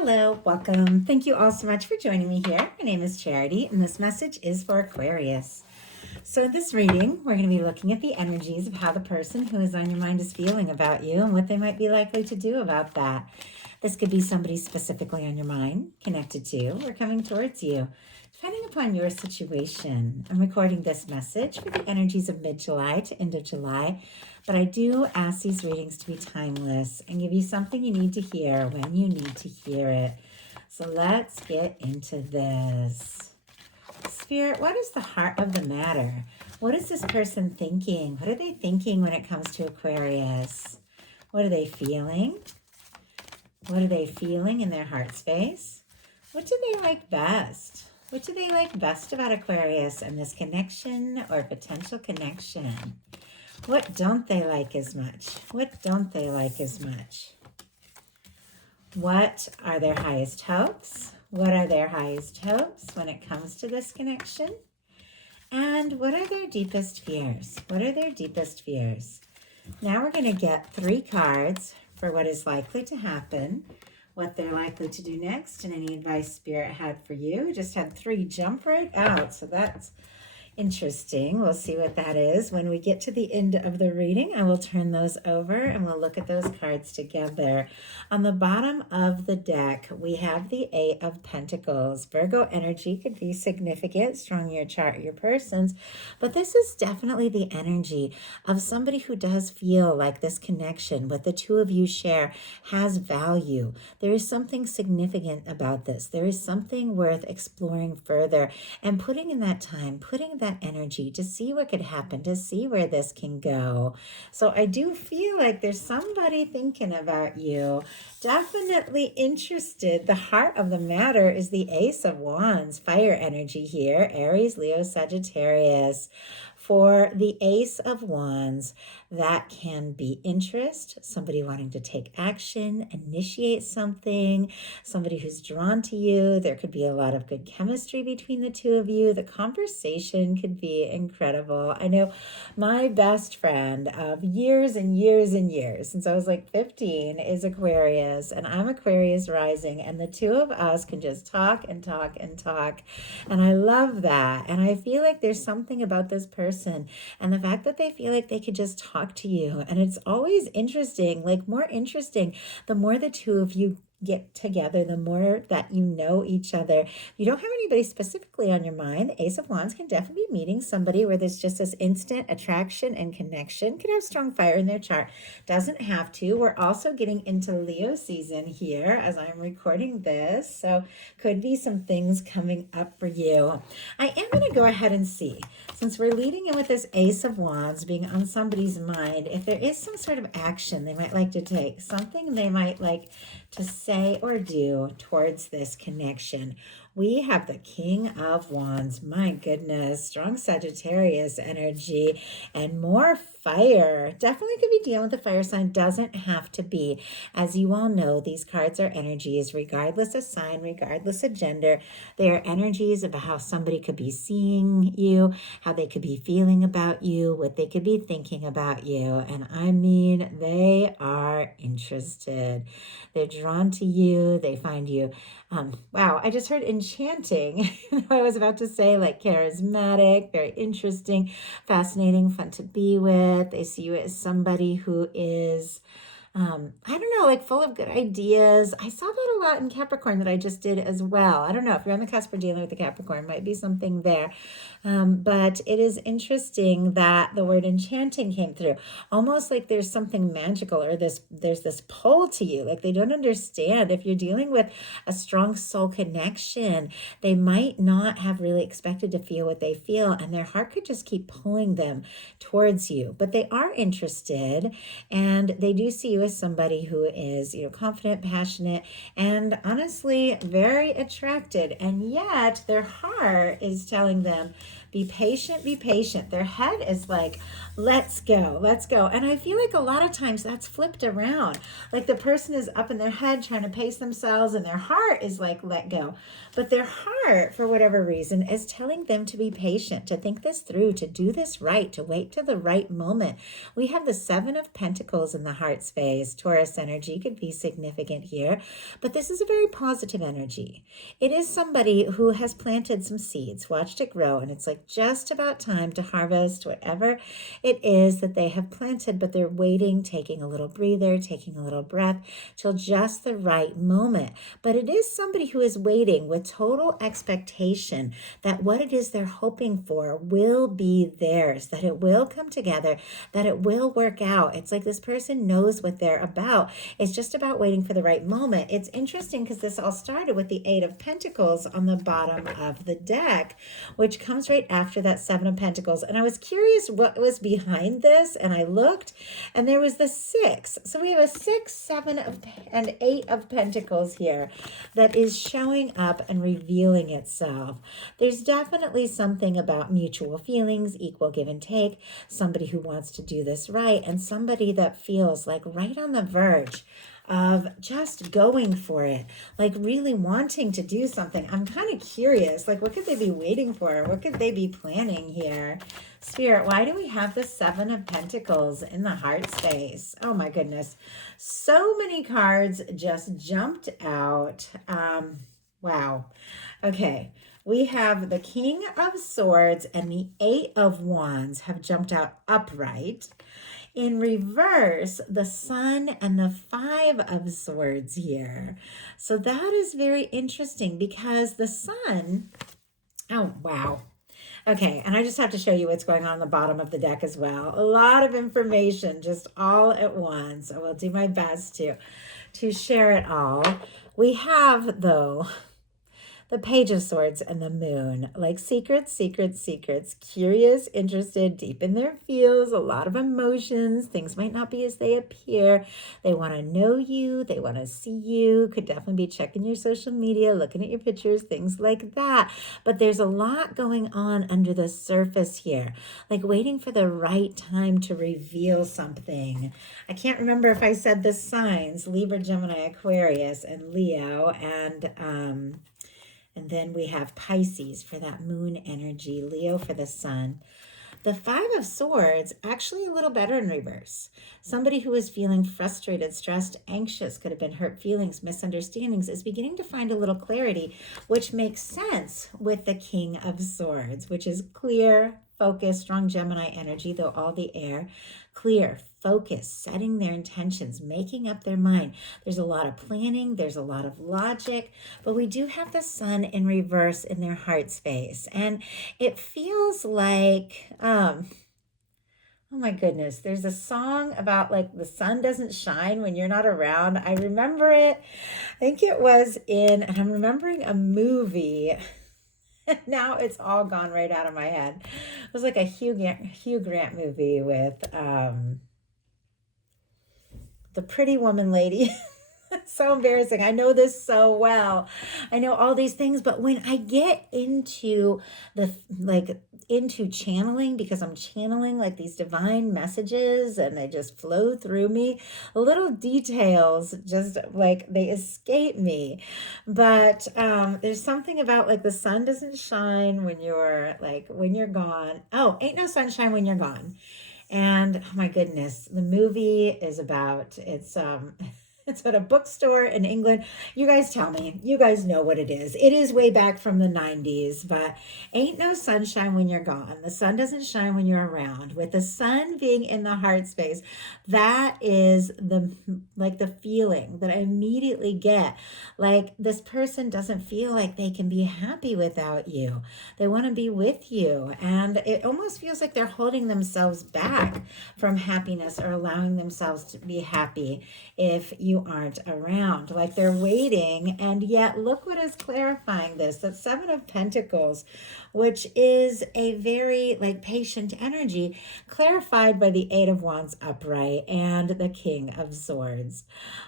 Hello, welcome. Thank you all so much for joining me here. My name is Charity, and this message is for Aquarius. So in this reading, we're going to be looking at the energies of how the person who is on your mind is feeling about you and what they might be likely to do about that. This could be somebody specifically on your mind, connected to, or coming towards you, depending upon your situation. I'm recording this message for the energies of mid-July to end of July, but I do ask these readings to be timeless and give you something you need to hear when you need to hear it. So let's get into this. Spirit, what is the heart of the matter? What is this person thinking? What are they thinking when it comes to Aquarius? What are they feeling? What are they feeling in their heart space? What do they like best? What do they like best about Aquarius and this connection or potential connection? What don't they like as much? What don't they like as much? What are their highest hopes? What are their highest hopes when it comes to this connection? And what are their deepest fears? What are their deepest fears? Now we're going to get 3 cards for what is likely to happen, what they're likely to do next, and any advice Spirit had for you. Just had 3 jump right out, so that's interesting. We'll see what that is. When we get to the end of the reading, I will turn those over and we'll look at those cards together. On the bottom of the deck, we have the 8 of Pentacles. Virgo energy could be significant, strong in your chart, your person's, but this is definitely the energy of somebody who does feel like this connection, what the two of you share, has value. There is something significant about this. There is something worth exploring further and putting in that time, putting that energy to see what could happen, to see where this can go. So I do feel like there's somebody thinking about you, definitely interested. The heart of the matter is the Ace of Wands, fire energy here, Aries, Leo, Sagittarius. For the Ace of Wands, that can be interest, somebody wanting to take action, initiate something, somebody who's drawn to you. There could be a lot of good chemistry between the two of you. The conversation could be incredible. I know my best friend of years and years and years, since I was like 15, is Aquarius, and I'm Aquarius rising, and the two of us can just talk and talk and talk, and I love that. And I feel like there's something about this person and the fact that they feel like they could just talk to you. And it's always interesting, like more interesting, the more the two of you get together, the more that you know each other. You don't have anybody specifically on your mind. The Ace of Wands can definitely be meeting somebody where there's just this instant attraction and connection. Could have strong fire in their chart. Doesn't have to. We're also getting into Leo season here as I'm recording this. So could be some things coming up for you. I am going to go ahead and see, since we're leading in with this Ace of Wands being on somebody's mind, if there is some sort of action they might like to take, something they might like to say or do towards this connection. We have the King of Wands. My goodness, strong Sagittarius energy and more fire. Definitely could be dealing with the fire sign. Doesn't have to be. As you all know, these cards are energies, regardless of sign, regardless of gender. They are energies about how somebody could be seeing you, how they could be feeling about you, what they could be thinking about you. And I mean, they are interested. They're drawn to you. They find you. Wow, I just heard enchanting. I was about to say like charismatic, very interesting, fascinating, fun to be with. They see you as somebody who is, I don't know, like full of good ideas. I saw that a lot in Capricorn that I just did as well. I don't know if you're on the cusp of dealing with the Capricorn, might be something there. But it is interesting that the word enchanting came through. Almost like there's something magical or there's this pull to you. Like they don't understand. If you're dealing with a strong soul connection, they might not have really expected to feel what they feel, and their heart could just keep pulling them towards you. But they are interested, and they do see you as somebody who is, confident, passionate, and honestly very attracted. And yet their heart is telling them Be patient, be patient. Their head is like, let's go, let's go. And I feel like a lot of times that's flipped around. Like the person is up in their head trying to pace themselves and their heart is like, let go. But their heart, for whatever reason, is telling them to be patient, to think this through, to do this right, to wait till the right moment. We have the Seven of Pentacles in the heart space. Taurus energy could be significant here, but this is a very positive energy. It is somebody who has planted some seeds, watched it grow, and it's like just about time to harvest whatever it is that they have planted, but they're waiting, taking a little breather, taking a little breath till just the right moment. But it is somebody who is waiting with total expectation that what it is they're hoping for will be theirs, that it will come together, that it will work out. It's like this person knows what they're about. It's just about waiting for the right moment. It's interesting because this all started with the Eight of Pentacles on the bottom of the deck, which comes right after that Seven of Pentacles. And I was curious what was behind this, and I looked, and there was the Six. So we have a 6, 7, and 8 of Pentacles here that is showing up and revealing itself. There's definitely something about mutual feelings, equal give and take, somebody who wants to do this right, and somebody that feels like right on the verge of just going for it, like really wanting to do something. I'm kind of curious, like what could they be waiting for? What could they be planning here? Spirit, why do we have the Seven of Pentacles in the heart space? Oh my goodness. So many cards just jumped out. Wow. Okay. We have the King of Swords and the Eight of Wands have jumped out upright. In reverse, the Sun and the Five of Swords here. So that is very interesting because the Sun, oh, wow. Okay, and I just have to show you what's going on the bottom of the deck as well. A lot of information just all at once. I will do my best to share it all. We have, though, the Page of Swords and the Moon, like secrets, secrets, secrets, curious, interested, deep in their feels, a lot of emotions. Things might not be as they appear. They want to know you. They want to see you. Could definitely be checking your social media, looking at your pictures, things like that. But there's a lot going on under the surface here, like waiting for the right time to reveal something. I can't remember if I said the signs, Libra, Gemini, Aquarius, and Leo, and then we have Pisces for that moon energy, Leo for the sun. The Five of Swords, actually a little better in reverse. Somebody who is feeling frustrated, stressed, anxious, could have been hurt feelings, misunderstandings, is beginning to find a little clarity, which makes sense with the King of Swords, which is clear, focused, strong Gemini energy, though all the air. Clear, focus, setting their intentions, making up their mind. There's a lot of planning, there's a lot of logic, but we do have the Sun in reverse in their heart space. And it feels like, oh my goodness, there's a song about like the sun doesn't shine when you're not around. I remember it. I think it was and I'm remembering a movie. Now it's all gone right out of my head. It was like a Hugh Grant movie with the Pretty Woman lady. It's so embarrassing. I know this so well. I know all these things, but when I get into into channeling, because I'm channeling like these divine messages and they just flow through me, little details just like they escape me. But there's something about like the sun doesn't shine when you're gone. Oh, ain't no sunshine when you're gone. And oh my goodness, the movie is about it's at a bookstore in England. You guys tell me. You guys know what it is. It is way back from the 90s, but ain't no sunshine when you're gone. The sun doesn't shine when you're around. With the sun being in the heart space, that is the feeling that I immediately get. Like this person doesn't feel like they can be happy without you. They want to be with you. And it almost feels like they're holding themselves back from happiness or allowing themselves to be happy if you you aren't around, like they're waiting. And yet look what is clarifying this, that Seven of Pentacles, which is a very like patient energy, clarified by the Eight of Wands upright and the King of Swords.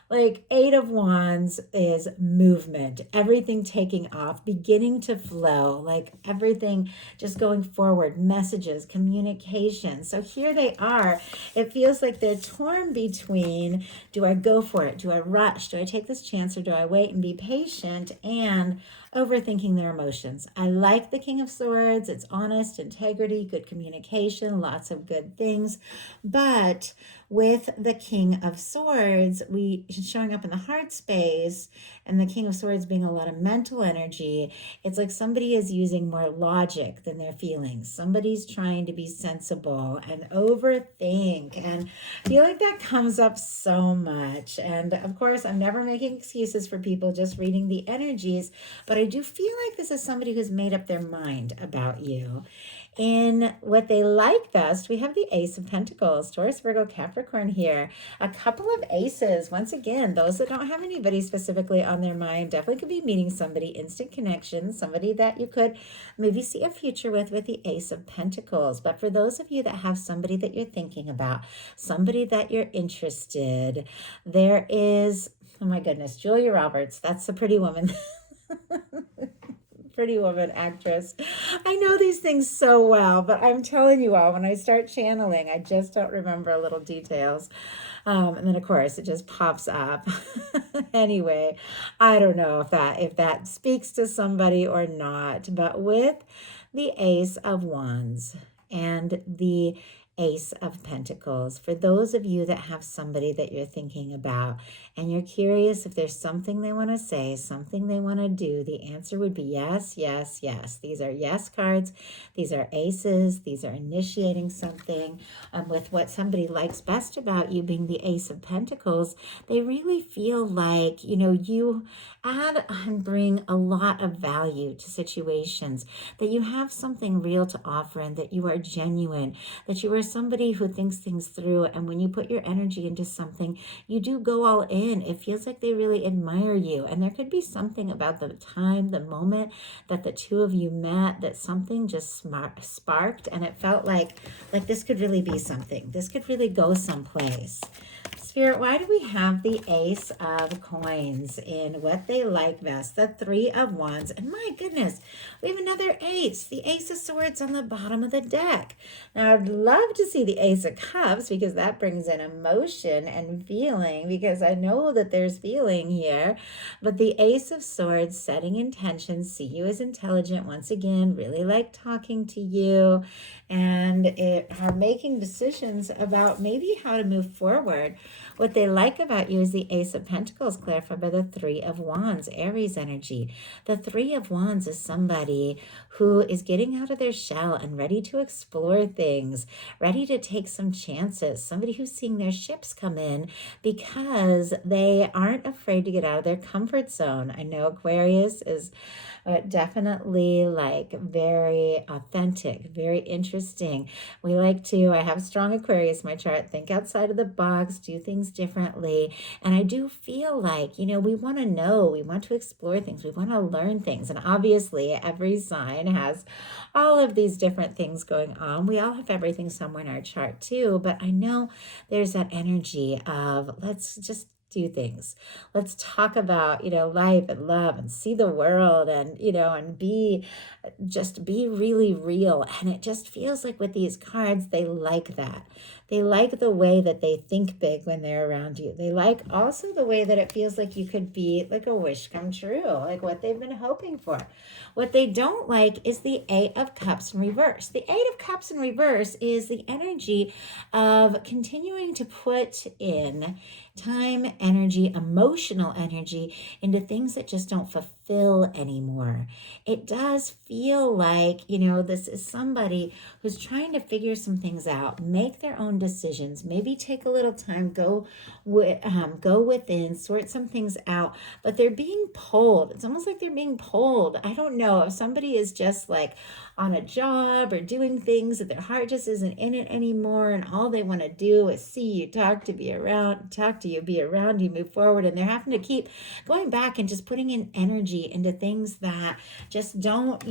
Like Eight of Wands is movement, everything taking off, beginning to flow, like everything just going forward, messages, communication. So here they are. It feels like they're torn between, do I go for it? Do I rush? Do I take this chance, or do I wait and be patient? And overthinking their emotions. I like the King of Swords. It's honest, integrity, good communication, lots of good things. But with the King of Swords, we showing up in the heart space, and the King of Swords being a lot of mental energy, it's like somebody is using more logic than their feelings. Somebody's trying to be sensible and overthink. And I feel like that comes up so much. And of course, I'm never making excuses for people, just reading the energies, but I do feel like this is somebody who's made up their mind about you. In what they like best, we have the Ace of Pentacles, Taurus, Virgo, Capricorn here. A couple of aces. Once again, those that don't have anybody specifically on their mind definitely could be meeting somebody, instant connection, somebody that you could maybe see a future with the Ace of Pentacles. But for those of you that have somebody that you're thinking about, somebody that you're interested, there is, oh my goodness, Julia Roberts. That's the Pretty Woman. Pretty Woman actress. I know these things so well, but I'm telling you all, when I start channeling, I just don't remember little details. And then of course it just pops up. Anyway, I don't know if that speaks to somebody or not, but with the Ace of Wands and the Ace of Pentacles, for those of you that have somebody that you're thinking about and you're curious if there's something they want to say, something they want to do, the answer would be yes, yes, yes. These are yes cards. These are aces. These are initiating something. With what somebody likes best about you being the Ace of Pentacles, they really feel like, you add and bring a lot of value to situations, that you have something real to offer, and that you are genuine, that you are somebody who thinks things through. And when you put your energy into something, you do go all in. It feels like they really admire you. And there could be something about the time, the moment that the two of you met, that something just sparked, and it felt like this could really be something. This could really go someplace. Spirit, why do we have the Ace of Coins in what they like best? The Three of Wands. And my goodness, we have another ace. The Ace of Swords on the bottom of the deck. Now, I'd love to see the Ace of Cups, because that brings in emotion and feeling, because I know that there's feeling here. But the Ace of Swords, setting intentions, see you as intelligent, once again, really like talking to you, and are making decisions about maybe how to move forward. What they like about you is the Ace of Pentacles, clarified by the Three of Wands, Aries energy. The Three of Wands is somebody who is getting out of their shell and ready to explore things, ready to take some chances, somebody who's seeing their ships come in because they aren't afraid to get out of their comfort zone. I know Aquarius is definitely like very authentic, very interesting. We like to, I have strong Aquarius in my chart, think outside of the box, do things differently. And I do feel like, we want to know, we want to explore things, we want to learn things. And obviously every sign has all of these different things going on. We all have everything somewhere in our chart too, but I know there's that energy of let's just do things. Let's talk about, life and love and see the world and, and be really real. And it just feels like with these cards, they like that. They like the way that they think big when they're around you. They like also the way that it feels like you could be like a wish come true, like what they've been hoping for. What they don't like is the Eight of Cups in reverse. The Eight of Cups in reverse is the energy of continuing to put in time, energy, emotional energy into things that just don't fulfill anymore. It does feel like, this is somebody who's trying to figure some things out, make their own decisions. Maybe take a little time, go within, sort some things out, but they're being pulled. It's almost like they're being pulled. I don't know if somebody is just like on a job or doing things that their heart just isn't in it anymore, and all they want to do is see you, talk to you, be around you, move forward, and they're having to keep going back and just putting in energy into things that just don't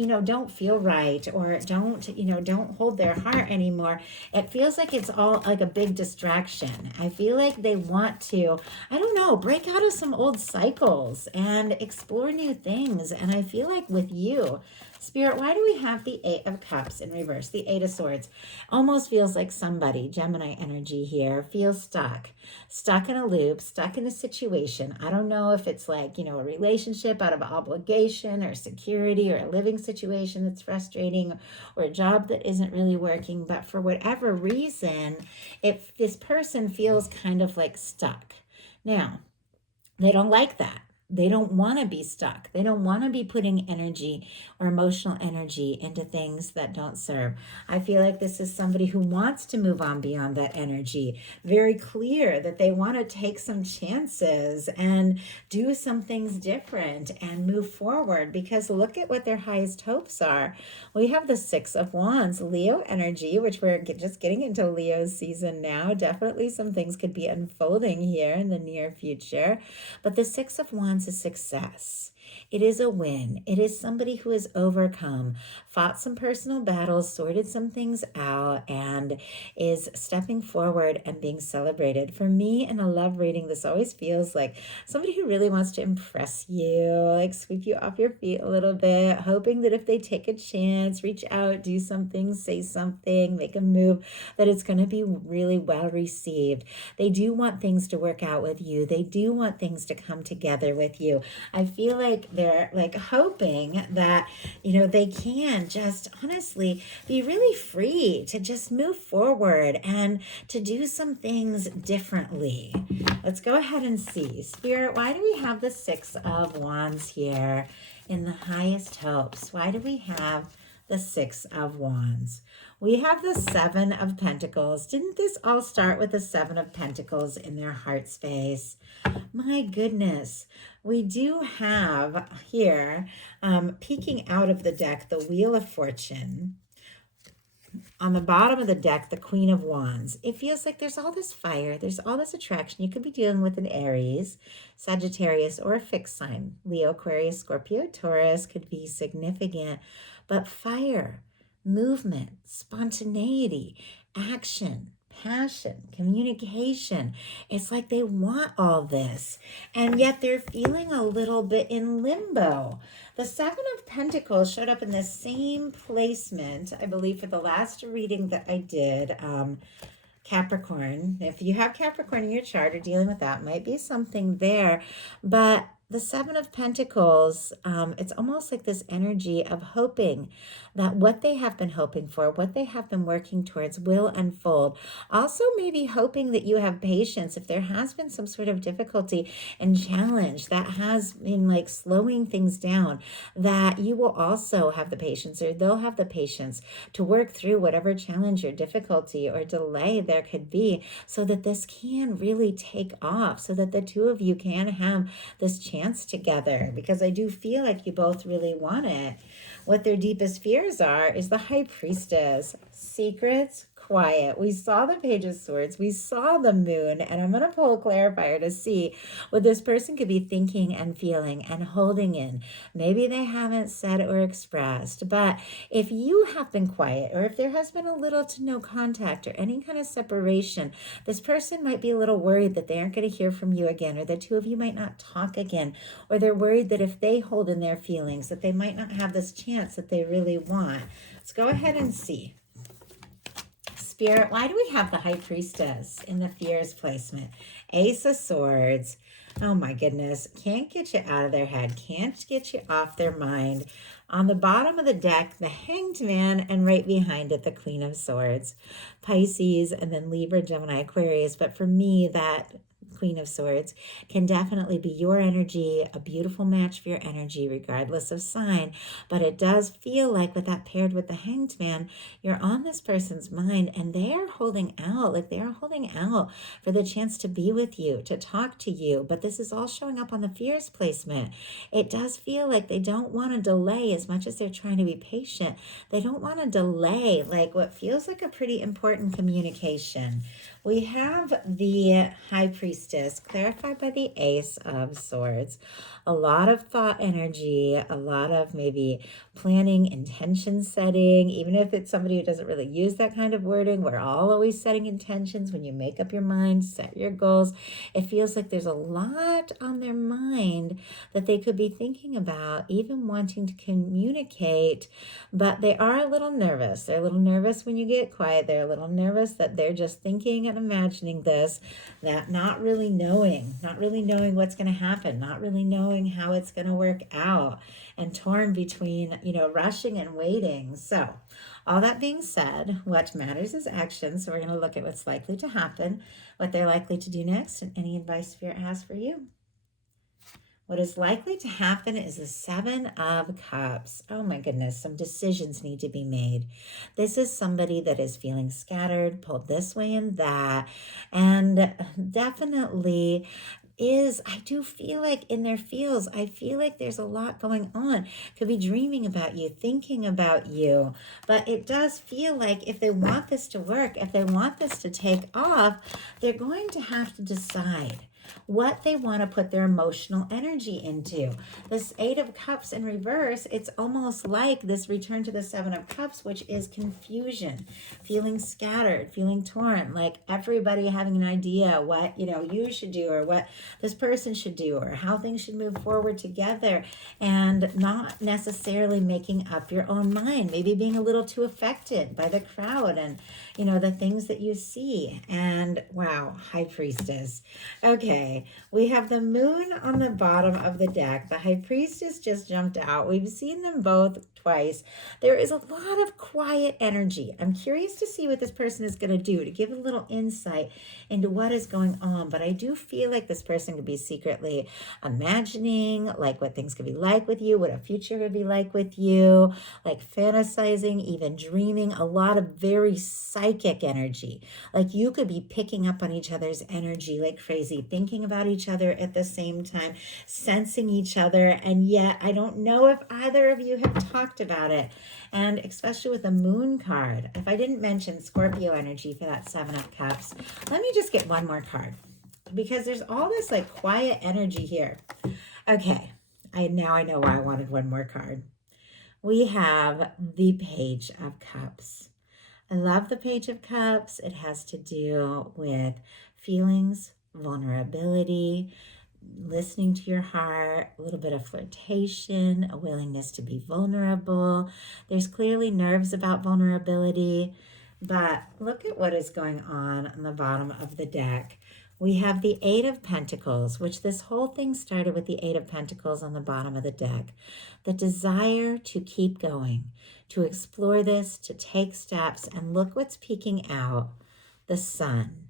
feel right, or don't hold their heart anymore. It feels like it's all like a big distraction. I feel like they want to, I don't know, break out of some old cycles and explore new things. And I feel like with you, Spirit, why do we have the 8 of Cups in reverse, the 8 of Swords? Almost feels like somebody, Gemini energy here, feels stuck in a loop, stuck in a situation. I don't know if it's like, a relationship out of obligation or security, or a living situation that's frustrating, or a job that isn't really working. But for whatever reason, if this person feels kind of like stuck. Now, they don't like that. They don't want to be stuck. They don't want to be putting energy or emotional energy into things that don't serve. I feel like this is somebody who wants to move on beyond that energy. Very clear that they want to take some chances and do some things different and move forward, because look at what their highest hopes are. We have the 6 of Wands, Leo energy, which we're just getting into Leo's season now. Definitely some things could be unfolding here in the near future. But the 6 of Wands is success. It is a win. It is somebody who has overcome, fought some personal battles, sorted some things out, and is stepping forward and being celebrated. For me, in a love reading, this always feels like somebody who really wants to impress you, like sweep you off your feet a little bit, hoping that if they take a chance, reach out, do something, say something, make a move, that it's going to be really well received. They do want things to work out with you. They do want things to come together with you. I feel like they're like hoping that, they can just honestly be really free to just move forward and to do some things differently. Let's go ahead and see. Spirit, why do we have the 6 of Wands here in the highest hopes? Why do we have the 6 of Wands? We have the 7 of Pentacles. Didn't this all start with the 7 of Pentacles in their heart space? My goodness. We do have here, peeking out of the deck, the Wheel of Fortune. On the bottom of the deck, the Queen of Wands. It feels like there's all this fire. There's all this attraction. You could be dealing with an Aries, Sagittarius, or a fixed sign. Leo, Aquarius, Scorpio, Taurus could be significant. But fire, movement, spontaneity, action, passion, communication. It's like they want all this, and yet they're feeling a little bit in limbo. The 7 of Pentacles showed up in the same placement, I believe, for the last reading that I did. Capricorn. If you have Capricorn in your chart or dealing with that, might be something there. But the 7 of Pentacles, it's almost like this energy of hoping that what they have been hoping for, what they have been working towards will unfold. Also maybe hoping that you have patience if there has been some sort of difficulty and challenge that has been like slowing things down, that you will also have the patience, or they'll have the patience to work through whatever challenge or difficulty or delay there could be, so that this can really take off, so that the two of you can have this chance together, because I do feel like you both really want it. What their deepest fears are is the High Priestess. Secrets, quiet. We saw the Page of Swords. We saw the Moon. And I'm going to pull a clarifier to see what this person could be thinking and feeling and holding in. Maybe they haven't said or expressed. But if you have been quiet, or if there has been a little to no contact or any kind of separation, this person might be a little worried that they aren't going to hear from you again, or the two of you might not talk again, or they're worried that if they hold in their feelings, that they might not have this chance that they really want. Let's go ahead and see. Spirit, why do we have the High Priestess in the fears placement? Ace of Swords. Oh my goodness. Can't get you out of their head. Can't get you off their mind. On the bottom of the deck, the Hanged Man, and right behind it, the Queen of Swords. Pisces, and then Libra, Gemini, Aquarius. But for me, that Queen of Swords, can definitely be your energy, a beautiful match for your energy, regardless of sign. But it does feel like with that paired with the Hanged Man, you're on this person's mind and they are holding out, like they are holding out for the chance to be with you, to talk to you. But this is all showing up on the fears placement. It does feel like they don't want to delay as much as they're trying to be patient. They don't want to delay like what feels like a pretty important communication. We have the High Priestess, clarified by the Ace of Swords. A lot of thought energy, a lot of maybe planning, intention setting, even if it's somebody who doesn't really use that kind of wording. We're all always setting intentions when you make up your mind, set your goals. It feels like there's a lot on their mind that they could be thinking about, even wanting to communicate, but they are a little nervous. They're a little nervous when you get quiet. They're a little nervous that they're just thinking and imagining this, that not really knowing what's going to happen, not really knowing how it's going to work out, and torn between, rushing and waiting. So all that being said, what matters is action. So we're going to look at what's likely to happen, what they're likely to do next, and any advice Spirit has for you. What is likely to happen is the Seven of Cups. Oh my goodness, some decisions need to be made. This is somebody that is feeling scattered, pulled this way and that, and definitely I do feel like in their feels, I feel like there's a lot going on. Could be dreaming about you, thinking about you, but it does feel like if they want this to work, if they want this to take off, they're going to have to decide what they want to put their emotional energy into. This Eight of Cups in reverse, it's almost like this return to the Seven of Cups, which is confusion, feeling scattered, feeling torn, like everybody having an idea what, you should do or what this person should do or how things should move forward together, and not necessarily making up your own mind, maybe being a little too affected by the crowd and, the things that you see. And wow, High Priestess. Okay, we have the Moon on the bottom of the deck. The High Priestess just jumped out. We've seen them both twice. There is a lot of quiet energy. I'm curious to see what this person is going to do, to give a little insight into what is going on. But I do feel like this person could be secretly imagining like what things could be like with you, what a future would be like with you, like fantasizing, even dreaming, a lot of very psychic energy. Like you could be picking up on each other's energy like crazy, thinking about each other at the same time, sensing each other. And yet I don't know if either of you have talked about it. And especially with the Moon card, if I didn't mention Scorpio energy for that Seven of Cups, let me just get one more card, because there's all this like quiet energy here. Okay, now I know why I wanted one more card. We have the Page of Cups. I love the Page of Cups. It has to do with feelings, vulnerability, listening to your heart, a little bit of flirtation, a willingness to be vulnerable. There's clearly nerves about vulnerability, but look at what is going on the bottom of the deck. We have the Eight of Pentacles, which this whole thing started with the Eight of Pentacles on the bottom of the deck. The desire to keep going, to explore this, to take steps, and look what's peeking out, the Sun.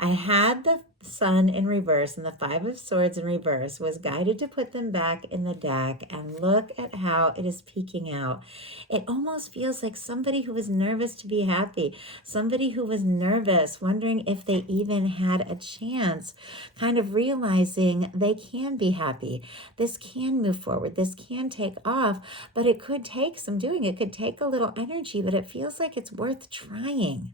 I had the Sun in reverse, and the Five of Swords in reverse, was guided to put them back in the deck, and look at how it is peeking out. It almost feels like somebody who was nervous to be happy, somebody who was nervous, wondering if they even had a chance, kind of realizing they can be happy. This can move forward. This can take off, but it could take some doing. It could take a little energy, but it feels like it's worth trying.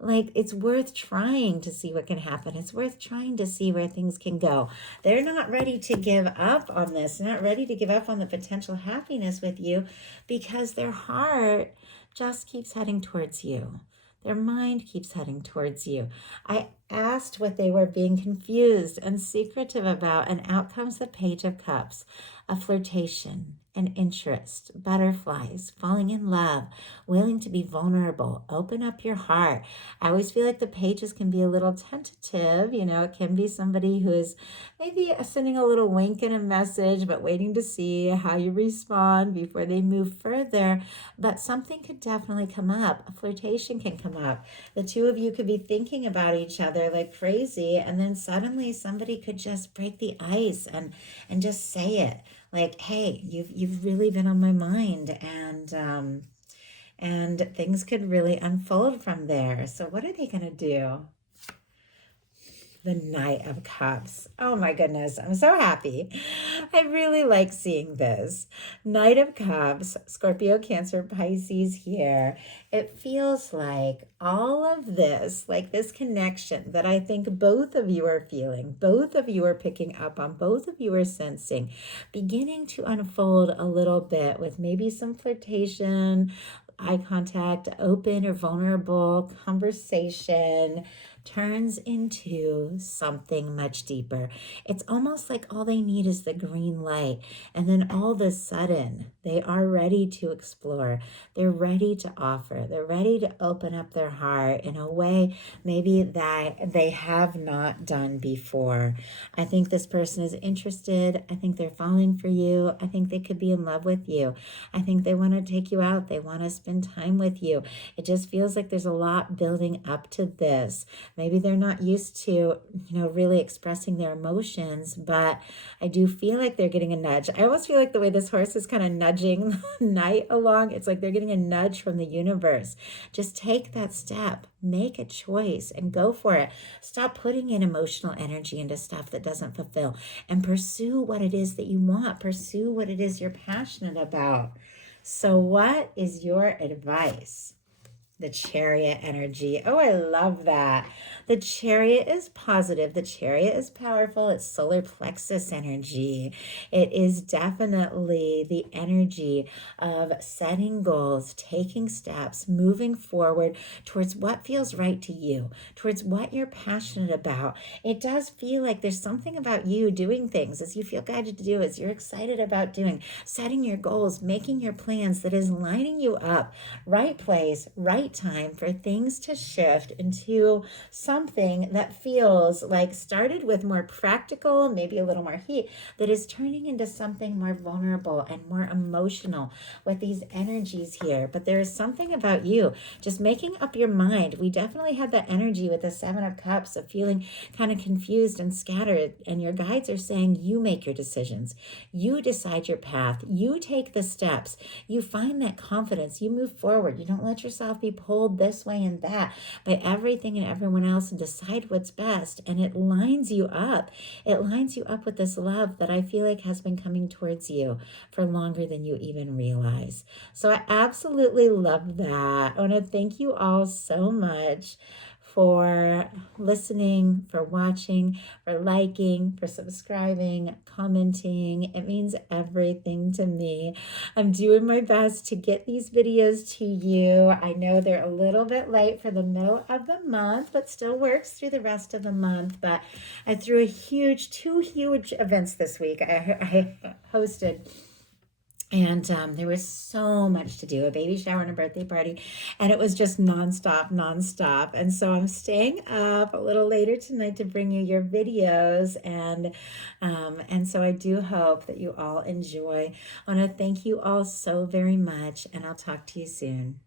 Like it's worth trying to see what can happen. It's worth trying to see where things can go. They're not ready to give up on this. They're not ready to give up on the potential happiness with you, because their heart just keeps heading towards you. Their mind keeps heading towards you. I asked what they were being confused and secretive about, and out comes the Page of Cups, a flirtation, an interest, butterflies, falling in love, willing to be vulnerable, open up your heart. I always feel like the pages can be a little tentative. It can be somebody who is maybe sending a little wink and a message, but waiting to see how you respond before they move further. But something could definitely come up. A flirtation can come up. The two of you could be thinking about each other other like crazy, and then suddenly somebody could just break the ice and just say it, like, hey, you've really been on my mind, and things could really unfold from there. So what are they gonna do? The Knight of Cups. Oh my goodness, I'm so happy. I really like seeing this. Knight of Cups, Scorpio, Cancer, Pisces here. It feels like all of this, like this connection that I think both of you are feeling, both of you are picking up on, both of you are sensing, beginning to unfold a little bit with maybe some flirtation, eye contact, open or vulnerable conversation, turns into something much deeper. It's almost like all they need is the green light. And then all of a sudden, they are ready to explore. They're ready to offer. They're ready to open up their heart in a way maybe that they have not done before. I think this person is interested. I think they're falling for you. I think they could be in love with you. I think they want to take you out. They want to spend time with you. It just feels like there's a lot building up to this. Maybe they're not used to, really expressing their emotions, but I do feel like they're getting a nudge. I almost feel like the way this horse is kind of nudging the Knight along, it's like they're getting a nudge from the universe. Just take that step, make a choice, and go for it. Stop putting in emotional energy into stuff that doesn't fulfill, and pursue what it is that you want. Pursue what it is you're passionate about. So what is your advice? The Chariot energy. Oh, I love that. The Chariot is positive. The Chariot is powerful. It's solar plexus energy. It is definitely the energy of setting goals, taking steps, moving forward towards what feels right to you, towards what you're passionate about. It does feel like there's something about you doing things as you feel guided to do, as you're excited about doing, setting your goals, making your plans that is lining you up, right place, right time for things to shift into something that feels like started with more practical, maybe a little more heat, that is turning into something more vulnerable and more emotional with these energies here. But there is something about you just making up your mind. We definitely had that energy with the Seven of Cups of feeling kind of confused and scattered, and your guides are saying you make your decisions, you decide your path, you take the steps, you find that confidence, you move forward, you don't let yourself be pulled this way and that by everything and everyone else, and decide what's best. And it lines you up. It lines you up with this love that I feel like has been coming towards you for longer than you even realize. So I absolutely love that. I want to thank you all so much for listening, for watching, for liking, for subscribing, commenting. It means everything to me. I'm doing my best to get these videos to you. I know they're a little bit late for the middle of the month, but still works through the rest of the month. But I threw two huge events this week. I hosted, and there was so much to do, a baby shower and a birthday party, and it was just nonstop. And so I'm staying up a little later tonight to bring you your videos. And so I do hope that you all enjoy. I want to thank you all so very much, and I'll talk to you soon.